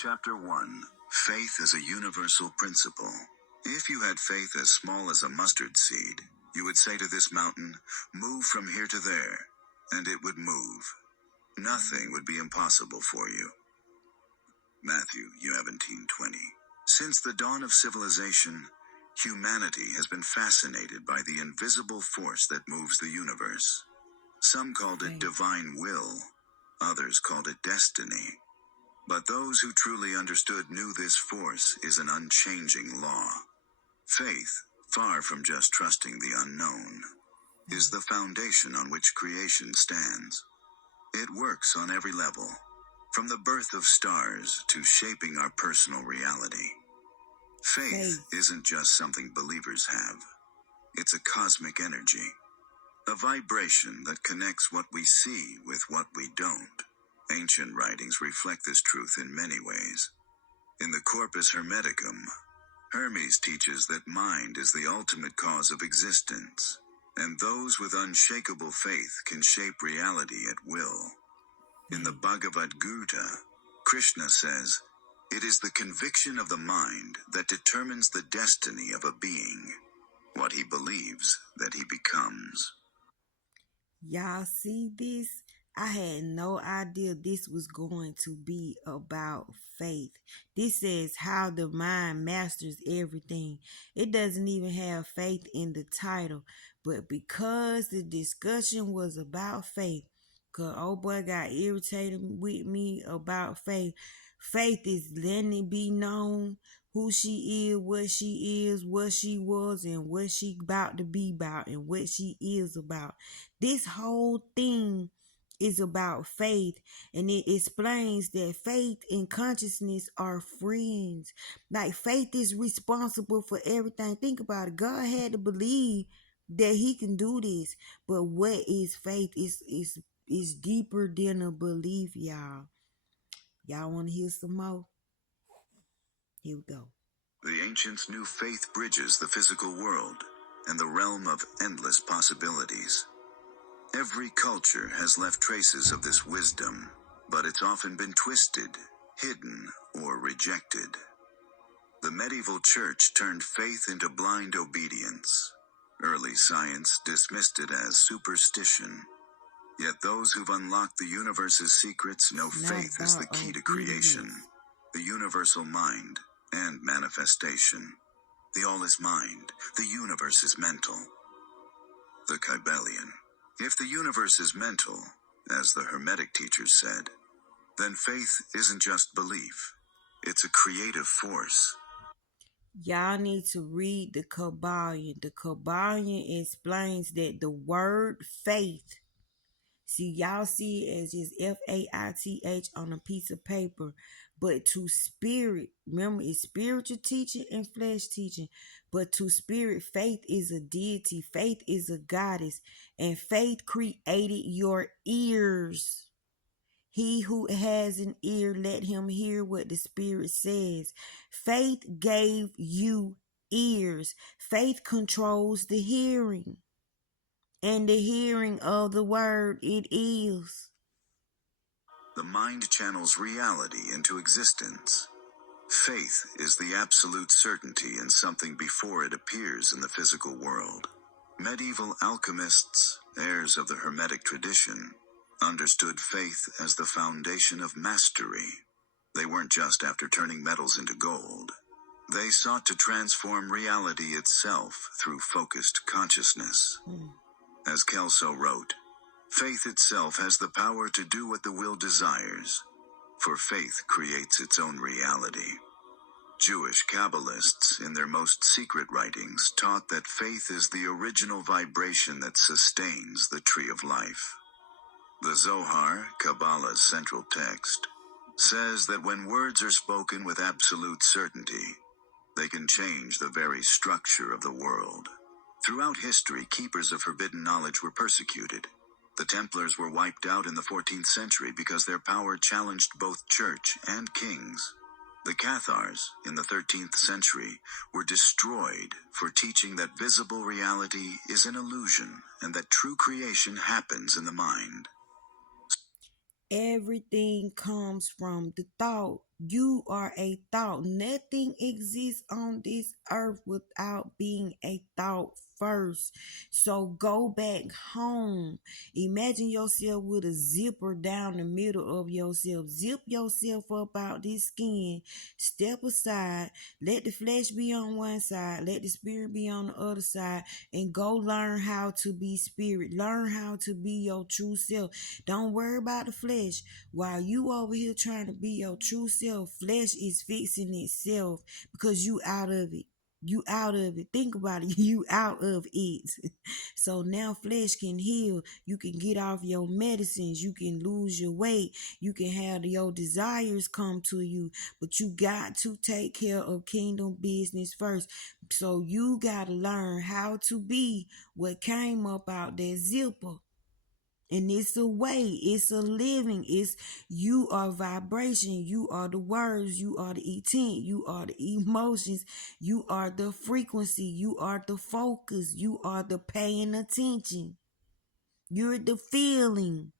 Chapter 1. Faith as a Universal Principle. If you had faith as small as a mustard seed, you would say to this mountain, "Move from here to there," and it would move. Nothing would be impossible for you. Matthew 17:20. Since the dawn of civilization, humanity has been fascinated by the invisible force that moves the universe. Some called it divine will, others called it destiny. But those who truly understood knew this force is an unchanging law. Faith, far from just trusting the unknown, is the foundation on which creation stands. It works on every level, from the birth of stars to shaping our personal reality. Faith isn't just something believers have. It's a cosmic energy, a vibration that connects what we see with what we don't. Ancient writings reflect this truth in many ways. In the Corpus Hermeticum, Hermes teaches that mind is the ultimate cause of existence, and those with unshakable faith can shape reality at will. In the Bhagavad Gita, Krishna says, "It is the conviction of the mind that determines the destiny of a being, what he believes that he becomes." Y'all see this? I had no idea this was going to be about faith. This says how the mind masters everything. It doesn't even have faith in the title. But because the discussion was about faith, because old boy got irritated with me about faith. Faith is letting it be known who she is, what she was, and what she about to be about, and what she is about. This whole thing is about faith, and it explains that faith and consciousness are friends. Like, faith is responsible for everything. Think about it. God had to believe that he can do this. But what is faith? Is deeper than a belief, y'all. Y'all want to hear some more? Here we go. The ancients knew faith bridges the physical world and the realm of endless possibilities. Every culture has left traces of this wisdom, but it's often been twisted, hidden, or rejected. The medieval church turned faith into blind obedience. Early science dismissed it as superstition. Yet those who've unlocked the universe's secrets know faith is the key to creation, the universal mind, and manifestation. The all is mind, the universe is mental. The Kybalion. If the universe is mental, as the Hermetic teachers said, then faith isn't just belief. It's a creative force. Y'all need to read the Kybalion. The Kybalion explains that the word faith, see, y'all see it as just Faith on a piece of paper. But to spirit, remember, it's spiritual teaching and flesh teaching. But to spirit, faith is a deity. Faith is a goddess. And faith created your ears. He who has an ear, let him hear what the Spirit says. Faith gave you ears. Faith controls the hearing. And the hearing of the word, it is. The mind channels reality into existence. Faith is the absolute certainty in something before it appears in the physical world. Medieval alchemists, heirs of the Hermetic tradition, understood faith as the foundation of mastery. They weren't just after turning metals into gold. They sought to transform reality itself through focused consciousness. As Kelso wrote, "Faith itself has the power to do what the will desires, for faith creates its own reality." Jewish Kabbalists, in their most secret writings, taught that faith is the original vibration that sustains the tree of life. The Zohar, Kabbalah's central text, says that when words are spoken with absolute certainty, they can change the very structure of the world. Throughout history, keepers of forbidden knowledge were persecuted. The Templars were wiped out in the 14th century because their power challenged both church and kings. The Cathars, in the 13th century, were destroyed for teaching that visible reality is an illusion and that true creation happens in the mind. Everything comes from the thought. You are a thought. Nothing exists on this earth without being a thought first. So go back home. Imagine yourself with a zipper down the middle of yourself. Zip yourself up out this skin. Step aside. Let the flesh be on one side. Let the spirit be on the other side. And go learn how to be spirit. Learn how to be your true self. Don't worry about the flesh. While you over here trying to be your true self, flesh is fixing itself because you out of it. You out of it. Think about it. You out of it. So now flesh can heal. You can get off your medicines. You can lose your weight. You can have your desires come to you. But you got to take care of kingdom business first. So you got to learn how to be what came up out that zipper. And it's a way, it's a living, it's you are vibration, you are the words, you are the intent, you are the emotions, you are the frequency, you are the focus, you are the paying attention, you're the feeling.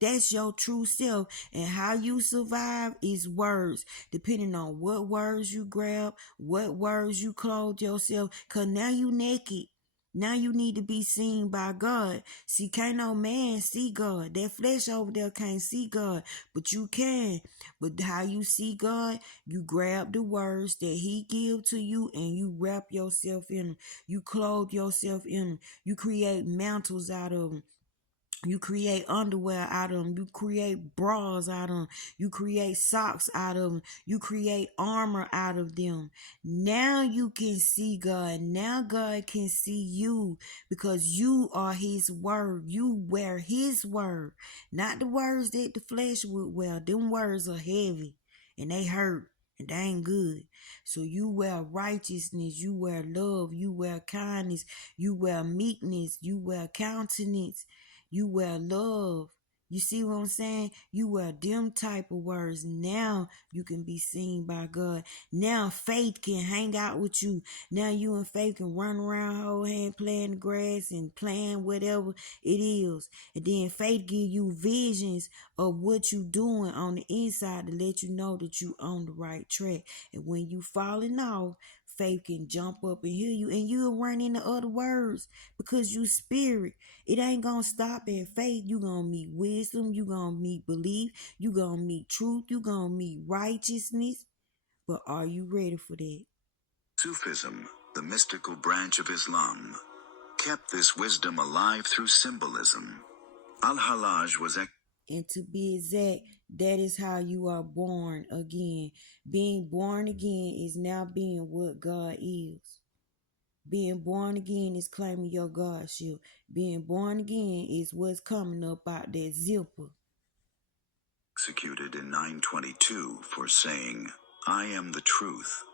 That's your true self. And how you survive is words. Depending on what words you grab, what words you clothe yourself. Because now you naked. Now you need to be seen by God. See, can't no man see God. That flesh over there can't see God. But you can. But how you see God, you grab the words that he give to you and you wrap yourself in them. You clothe yourself in them. You create mantles out of them. You create underwear out of them. You create bras out of them. You create socks out of them. You create armor out of them. Now you can see God. Now God can see you because you are his word. You wear his word. Not the words that the flesh would wear. Them words are heavy and they hurt. And they ain't good. So you wear righteousness, you wear love, you wear kindness, you wear meekness, you wear countenance. You wear love. You see what I'm saying? You wear them type of words. Now you can be seen by God. Now faith can hang out with you. Now you and faith can run around, hold hand, playing the grass and playing whatever it is. And then faith give you visions of what you doing on the inside to let you know that you on the right track. And when you falling off, faith can jump up and heal you, and you'll run into other words because you spirit. It ain't gonna stop at faith. You gonna meet wisdom, you gonna meet belief, you gonna meet truth, you gonna meet righteousness. But are you ready for that? Sufism, the mystical branch of Islam, kept this wisdom alive through symbolism. Al-Hallaj was And to be exact, that is how you are born again. Being born again is now being what God is. Being born again is claiming your Godship. Being born again is what's coming up out that zipper. executed in 922 for saying, "I am the truth,"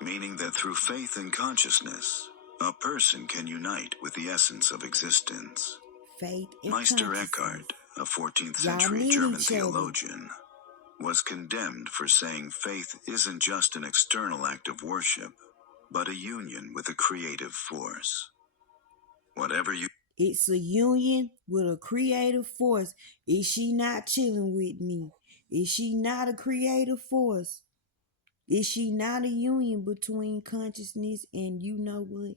meaning that through faith and consciousness, a person can unite with the essence of existence. Faith and Meister consciousness. Eckhart, a 14th Y'all century need German each other. theologian, was condemned for saying faith isn't just an external act of worship, but a union with a creative force. Whatever you It's a union with a creative force. Is she not chilling with me? Is she not a creative force? Is she not a union between consciousness and you know what?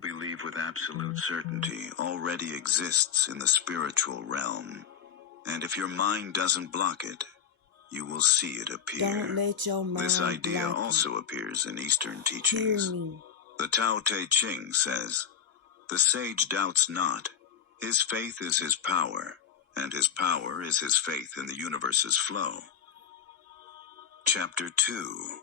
believe with absolute certainty already exists in the spiritual realm. And if your mind doesn't block it, you will see it appear. Don't let your mind This idea block also appears in Eastern you. teachings. Hear me. The Tao Te Ching says, "The sage doubts not. His faith is his power, and his power is his faith in the universe's flow." Chapter 2.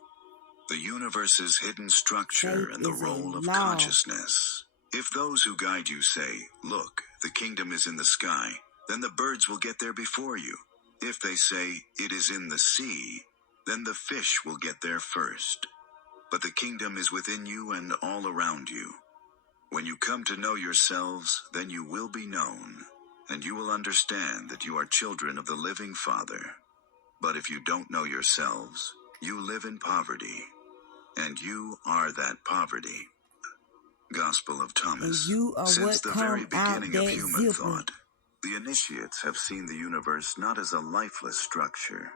The universe's hidden structure Faith and the is a role of law. consciousness. If those who guide you say, "Look, the kingdom is in the sky," then the birds will get there before you. If they say, "It is in the sea," then the fish will get there first. But the kingdom is within you and all around you. When you come to know yourselves, then you will be known, and you will understand that you are children of the living Father. But if you don't know yourselves, you live in poverty, and you are that poverty. Gospel of Thomas. And you are Since what the very come out beginning of that human zipper. thought, the initiates have seen the universe not as a lifeless structure,